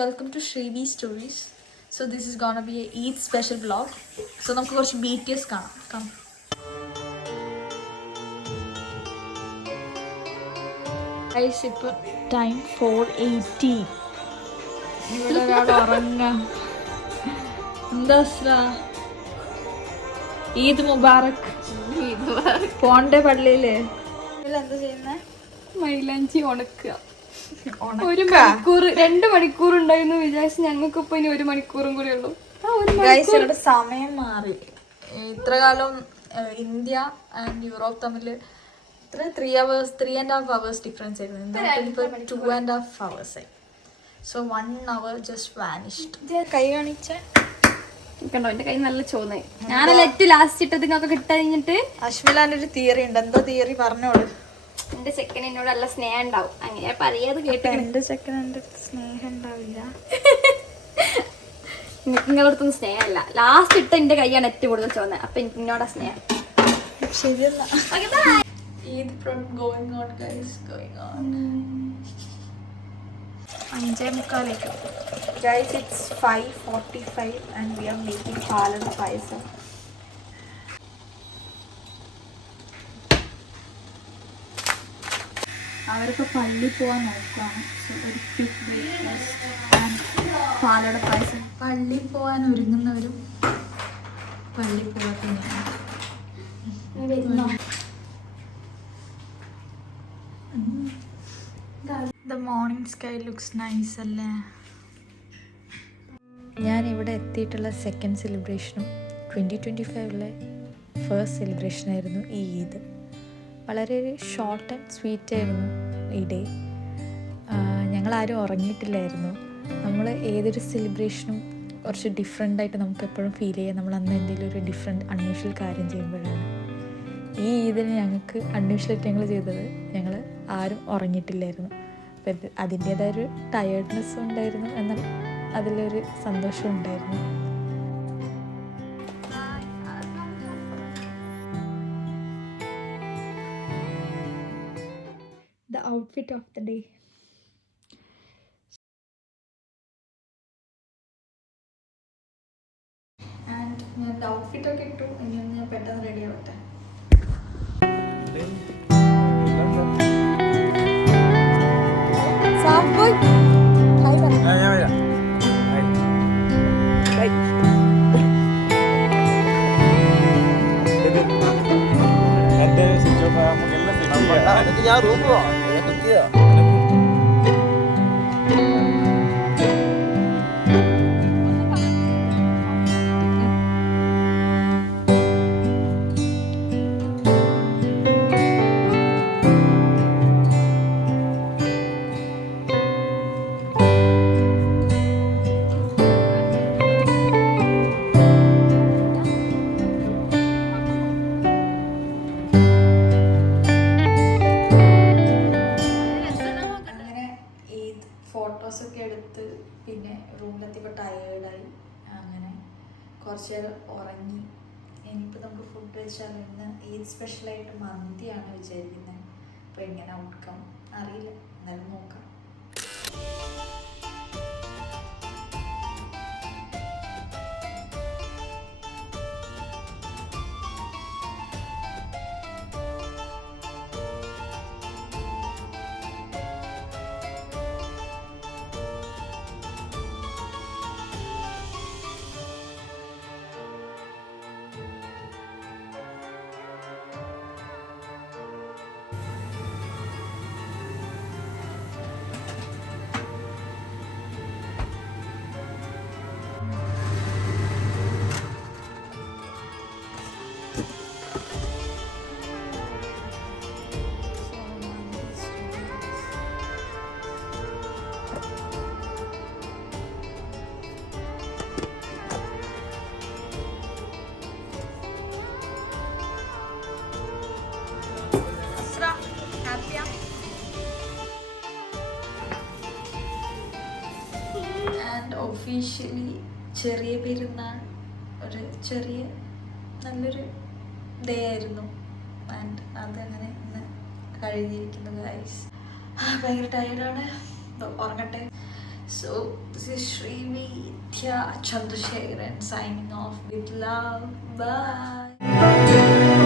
welcome to Shrivi Stories. So this is gonna be a Eid special vlog. So നമുക്ക് കുറച്ച് BTS കാണാം. Come. Guys, ഇപ്പോൾ time 4:18. ഇവിടെ ഒരാൾ ഉറങ്ങാം. എന്താ ഈദ് മുബാറക്. പോണ്ടേ പള്ളിയില് എന്താ ചെയ്യുന്നേ? മൈലാഞ്ചി ഉണക്കുക. 1 മണിക്കൂർ 2 മണിക്കൂർ ഉണ്ടായിരുന്നു വിചാരിച്ച് ഞങ്ങൾക്ക് ഇപ്പൊ ഇനി 1 മണിക്കൂറും കൂടെ ഉള്ളൂ. ഇവിടെ സമയം മാറി. ഇത്ര കാലം ഇന്ത്യ ആൻഡ് യൂറോപ്പ് തമ്മിൽ 3.5 hours ഡിഫറൻസ് ആയിരുന്നു. ഇപ്പൊ 2.5 hours ആയി. So 1 hour just vanished. കൈ കാണിച്ച കണ്ടോ, എന്റെ കൈ നല്ല ചോന്നായി. ഞാനല്ല ഏറ്റവും ലാസ്റ്റ് ഇട്ടത് നിങ്ങൾക്ക് കിട്ടഴിഞ്ഞിട്ട് അശ്മിലാന്റെ ഒരു തിയറി ഉണ്ട്. എന്താ തിയറി പറഞ്ഞോളൂ. എന്റെ ചെക്കൻ എന്നോട് നല്ല സ്നേഹം ഉണ്ടാവും, അങ്ങനെ പറയാതെ കേട്ടോ. എന്റെ ചെക്കൻ എന്റെ സ്നേഹം ഉണ്ടാവില്ല. നിങ്ങളടുത്തൊന്നും സ്നേഹമല്ല. ലാസ്റ്റ് ഇട്ട എന്റെ കൈയാണ് ഏറ്റവും കൂടുതൽ ചോന്നത്. അപ്പൊ എനിക്ക് എന്നോടാ സ്നേഹം. ശരിയല്ല. Eid from going on, guys, going on. 5:45. Guys, it's 5:45 and we are making പാലട പായസം. അവരൊക്കെ പള്ളി പോകാൻ നോക്കുകയാണ്. സോ ഒരു ക്വിക്ക് ബ്രേക്ക്ഫാസ്റ്റ് ആൻഡ് പാലട പായസം. പള്ളി പോകാൻ ഒരുങ്ങുന്നവരും പള്ളി പോകാത്തന്നെയാണ്. The morning sky looks nice അല്ലേ? ഞാൻ ഇവിടെ എത്തിയിട്ടുള്ള സെക്കൻഡ് സെലിബ്രേഷനും 2025 ഫസ്റ്റ് സെലിബ്രേഷനായിരുന്നു ഈ ഈദ്. വളരെ ഷോർട്ട് ആൻഡ് സ്വീറ്റ് ആയിരുന്നു ഈ ഡേ. ഞങ്ങളാരും ഉറങ്ങിയിട്ടില്ലായിരുന്നു. നമ്മൾ ഏതൊരു സെലിബ്രേഷനും കുറച്ച് ഡിഫറെൻ്റായിട്ട് നമുക്ക് എപ്പോഴും ഫീൽ ചെയ്യാം. നമ്മൾ അന്ന് എന്തെങ്കിലും ഒരു ഡിഫറെൻറ്റ് അൺയൂഷ്വൽ കാര്യം ചെയ്യുമ്പോഴാണ്. ഈ ഈദിന് ഞങ്ങൾക്ക് അൺയൂഷ്വലായിട്ട് ഞങ്ങൾ ചെയ്തത്, ഞങ്ങൾ ആരും ഉറങ്ങിയിട്ടില്ലായിരുന്നു. അപ്പം അതിൻ്റേതായൊരു ടയേർഡ്നെസ്സും ഉണ്ടായിരുന്നു, എന്നാൽ അതിലൊരു സന്തോഷവും ഉണ്ടായിരുന്നു. The outfit of the day. And ഞാൻ ഔട്ട്ഫിറ്റ് ഒക്കെ ഇട്ടു. ഇനി ഞാൻ പെട്ടെന്ന് റെഡി ആവട്ടെ. ഞാൻ റൂം പോവാം. ഫോട്ടോസൊക്കെ എടുത്ത് പിന്നെ റൂമിലെത്തിയപ്പോൾ ടയേർഡായി. അങ്ങനെ കുറച്ച് നേരം ഉറങ്ങി. ഇനിയിപ്പോൾ നമുക്ക് ഫുഡ് കഴിച്ചാൽ ഇന്ന് ഈദ് സ്പെഷ്യലായിട്ട് മന്തിയാണ് വിചാരിക്കുന്നത്. അപ്പോൾ എങ്ങനെ ഔട്ട്കം അറിയില്ല, എന്നാലും നോക്കാം. ഒഫീഷ്യലി ചെറിയ പെരുന്നാൾ ഒരു ചെറിയ നല്ലൊരു ഡേ ആയിരുന്നു. ആൻഡ് അതങ്ങനെ ഇന്ന് കഴിഞ്ഞിരിക്കുന്നു ഗൈസ്. ഭയങ്കര ടയർഡാണ്. ഉറങ്ങട്ടെ. So this is Srividya Chandrasekharan signing off with love. Bye.